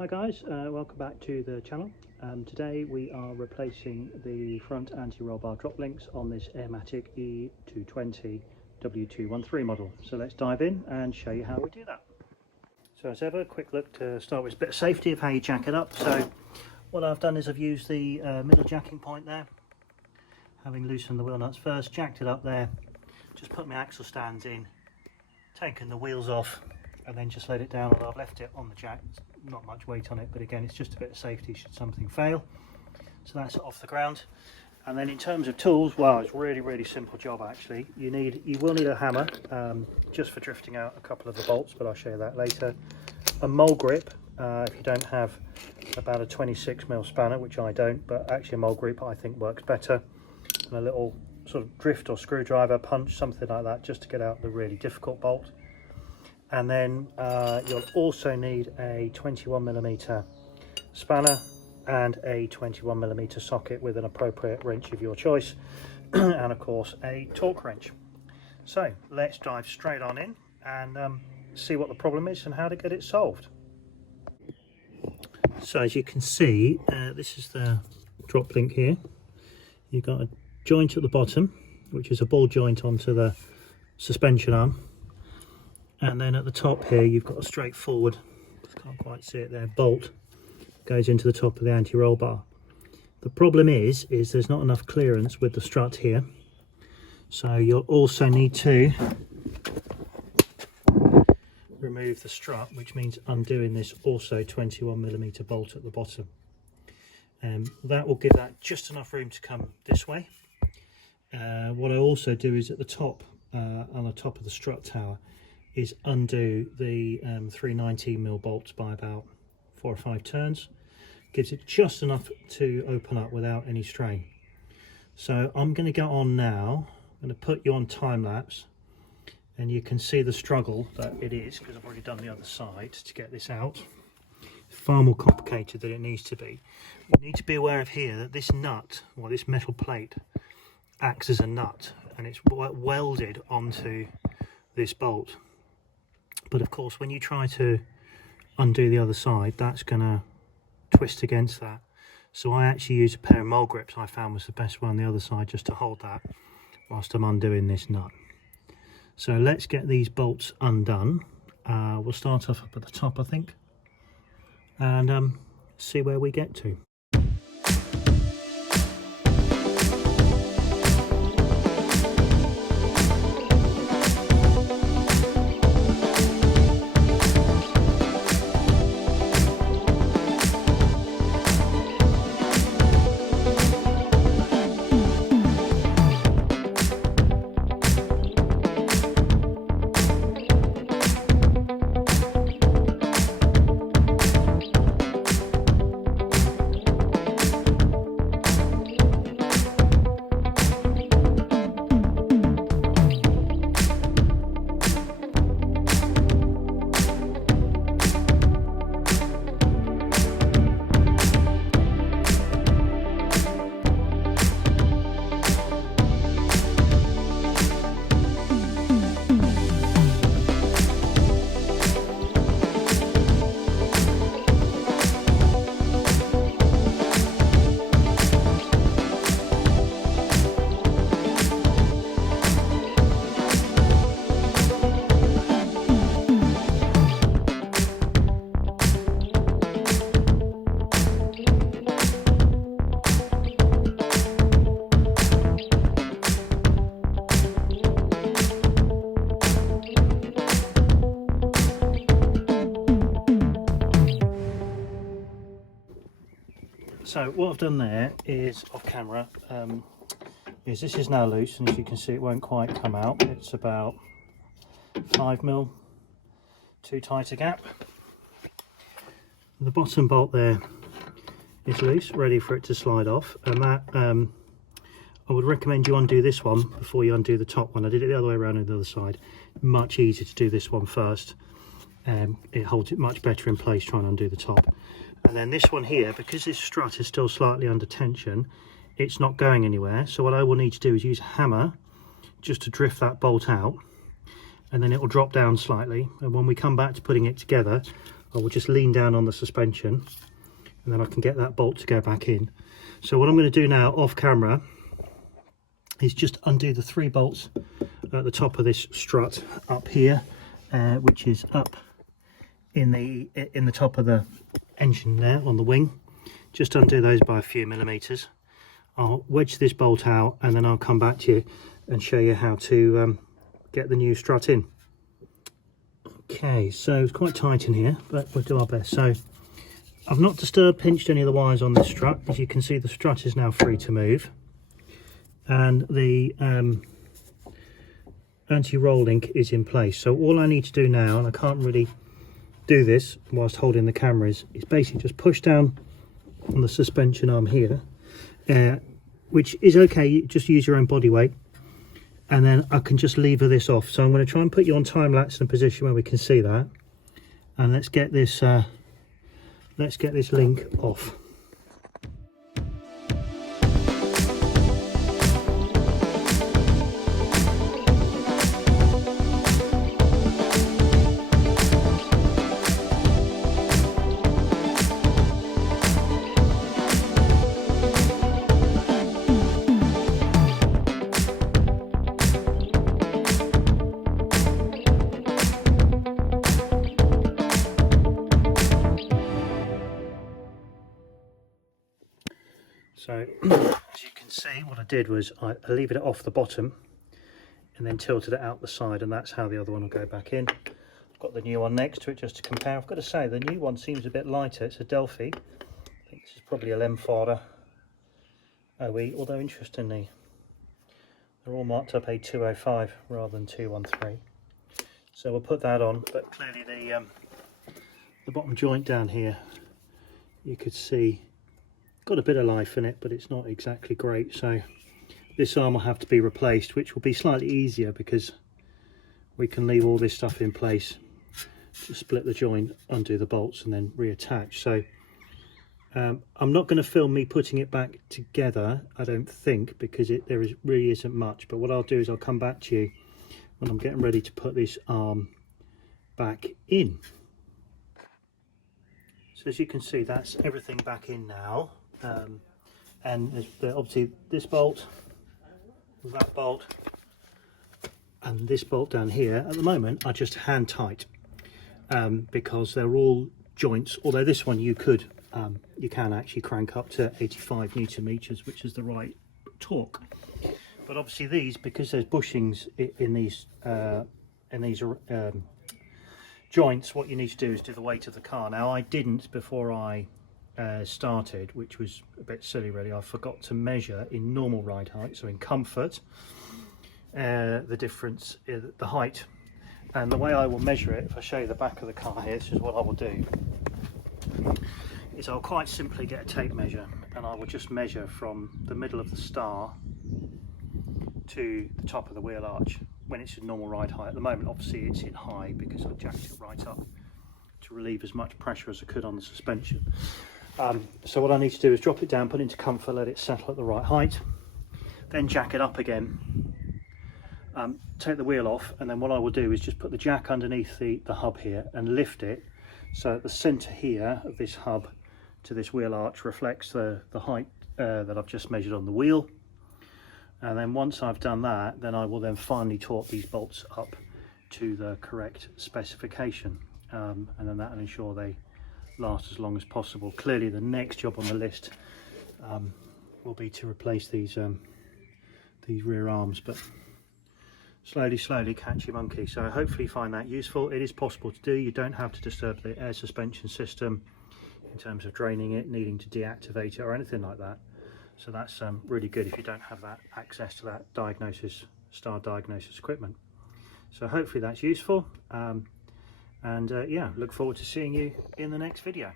Hi guys, welcome back to the channel. Today we are replacing the front anti-roll bar drop links on this Airmatic E220 W213 model. So let's dive in and show you how we do that. So as ever, a quick look to start with a bit of safety of how you jack it up. So what I've done is I've used the middle jacking point there, having loosened the wheel nuts first, jacked it up there, just put my axle stands in, taken the wheels off, and then just let it down, and I've left it on the jack. There's not much weight on it, but again, it's just a bit of safety should something fail. So that's off the ground. And then in terms of tools, well, it's really simple job actually. You will need a hammer just for drifting out a couple of the bolts, but I'll show you that later. A mole grip if you don't have about a 26mm spanner, which I don't, but actually a mole grip I think works better. And a little sort of drift or screwdriver, punch, something like that, just to get out the really difficult bolt. And then you'll also need a 21mm spanner and a 21mm socket with an appropriate wrench of your choice, and of course a torque wrench. So let's dive straight on in and see what the problem is and how to get it solved. So as you can see, this is the drop link here. You've got a joint at the bottom, which is a ball joint onto the suspension arm. And then at the top here, you've got a straightforward, can't quite see it there, bolt goes into the top of the anti-roll bar. The problem is there's not enough clearance with the strut here. So you'll also need to remove the strut, which means undoing this also 21mm bolt at the bottom. That will give that just enough room to come this way. What I also do is at the top, on the top of the strut tower, is undo the 319mm bolts by about 4 or 5 turns. Gives it just enough to open up without any strain. So I'm going to go on now. I'm going to put you on time lapse, and you can see the struggle that it is, because I've already done the other side to get this out. It's far more complicated than it needs to be. You need to be aware of here that this nut, or this metal plate, acts as a nut, and it's welded onto this bolt. But of course, when you try to undo the other side, that's going to twist against that. So I actually use a pair of mole grips I found was the best one on the other side, just to hold that whilst I'm undoing this nut. So let's get these bolts undone. We'll start off up at the top, I think, and see where we get to. So what I've done there is, off camera, is this is now loose, and as you can see it won't quite come out. It's about 5mm too tight a gap. The bottom bolt there is loose, ready for it to slide off, and that I would recommend you undo this one before you undo the top one. I did it the other way around on the other side. Much easier to do this one first. It holds it much better in place trying to undo the top. And then this one here, because this strut is still slightly under tension, it's not going anywhere. So what I will need to do is use a hammer just to drift that bolt out, and then it will drop down slightly. And when we come back to putting it together, I will just lean down on the suspension and then I can get that bolt to go back in. So what I'm going to do now off camera is just undo the 3 bolts at the top of this strut up here, which is up in the top of the engine there on the wing. Just undo those by a few millimeters. I'll wedge this bolt out and then I'll come back to you and show you how to get the new strut in. Okay, so it's quite tight in here, but we'll do our best. So I've not pinched any of the wires on this strut. As you can see, the strut is now free to move, and the anti-roll link is in place. So all I need to do now, and I can't really do this whilst holding the camera, is basically just push down on the suspension arm here, which is okay, you just use your own body weight, and then I can just lever this off. So I'm going to try and put you on time lapse in a position where we can see that, and let's get this link off. So as you can see, what I did was I levered it off the bottom and then tilted it out the side, and that's how the other one will go back in. I've got the new one next to it just to compare. I've got to say the new one seems a bit lighter. It's a Delphi. I think this is probably a Lemfarder OE, although interestingly they're all marked up A205 rather than 213. So we'll put that on, but clearly the bottom joint down here, you could see got a bit of life in it, but it's not exactly great. So this arm will have to be replaced, which will be slightly easier because we can leave all this stuff in place, just split the joint, undo the bolts and then reattach. So I'm not going to film me putting it back together, I don't think, because really isn't much. But what I'll do is I'll come back to you when I'm getting ready to put this arm back in. So as you can see, that's everything back in now. And there's obviously this bolt, that bolt, and this bolt down here at the moment are just hand tight, because they're all joints, although this one you can actually crank up to 85 Newton meters, which is the right torque. But obviously these, because there's bushings in these joints, what you need to do is do the weight of the car. Now I didn't before I started, which was a bit silly really. I forgot to measure in normal ride height, so in comfort, the difference, the height. And the way I will measure it, if I show you the back of the car here, this is what I will do, is I'll quite simply get a tape measure and I will just measure from the middle of the star to the top of the wheel arch when it's in normal ride height. At the moment obviously it's in high because I jacked it right up to relieve as much pressure as I could on the suspension. So what I need to do is drop it down, put it into comfort, let it settle at the right height, then jack it up again, take the wheel off, and then what I will do is just put the jack underneath the hub here and lift it so that the centre here of this hub to this wheel arch reflects the height that I've just measured on the wheel. And then once I've done that, then I will then finally torque these bolts up to the correct specification, and then that will ensure they last as long as possible. Clearly the next job on the list will be to replace these rear arms, but slowly catch your monkey. So hopefully you find that useful. It is possible to do. You don't have to disturb the air suspension system in terms of draining it, needing to deactivate it or anything like that. So that's really good if you don't have that access to that star diagnosis equipment. So hopefully that's useful, and yeah, look forward to seeing you in the next video.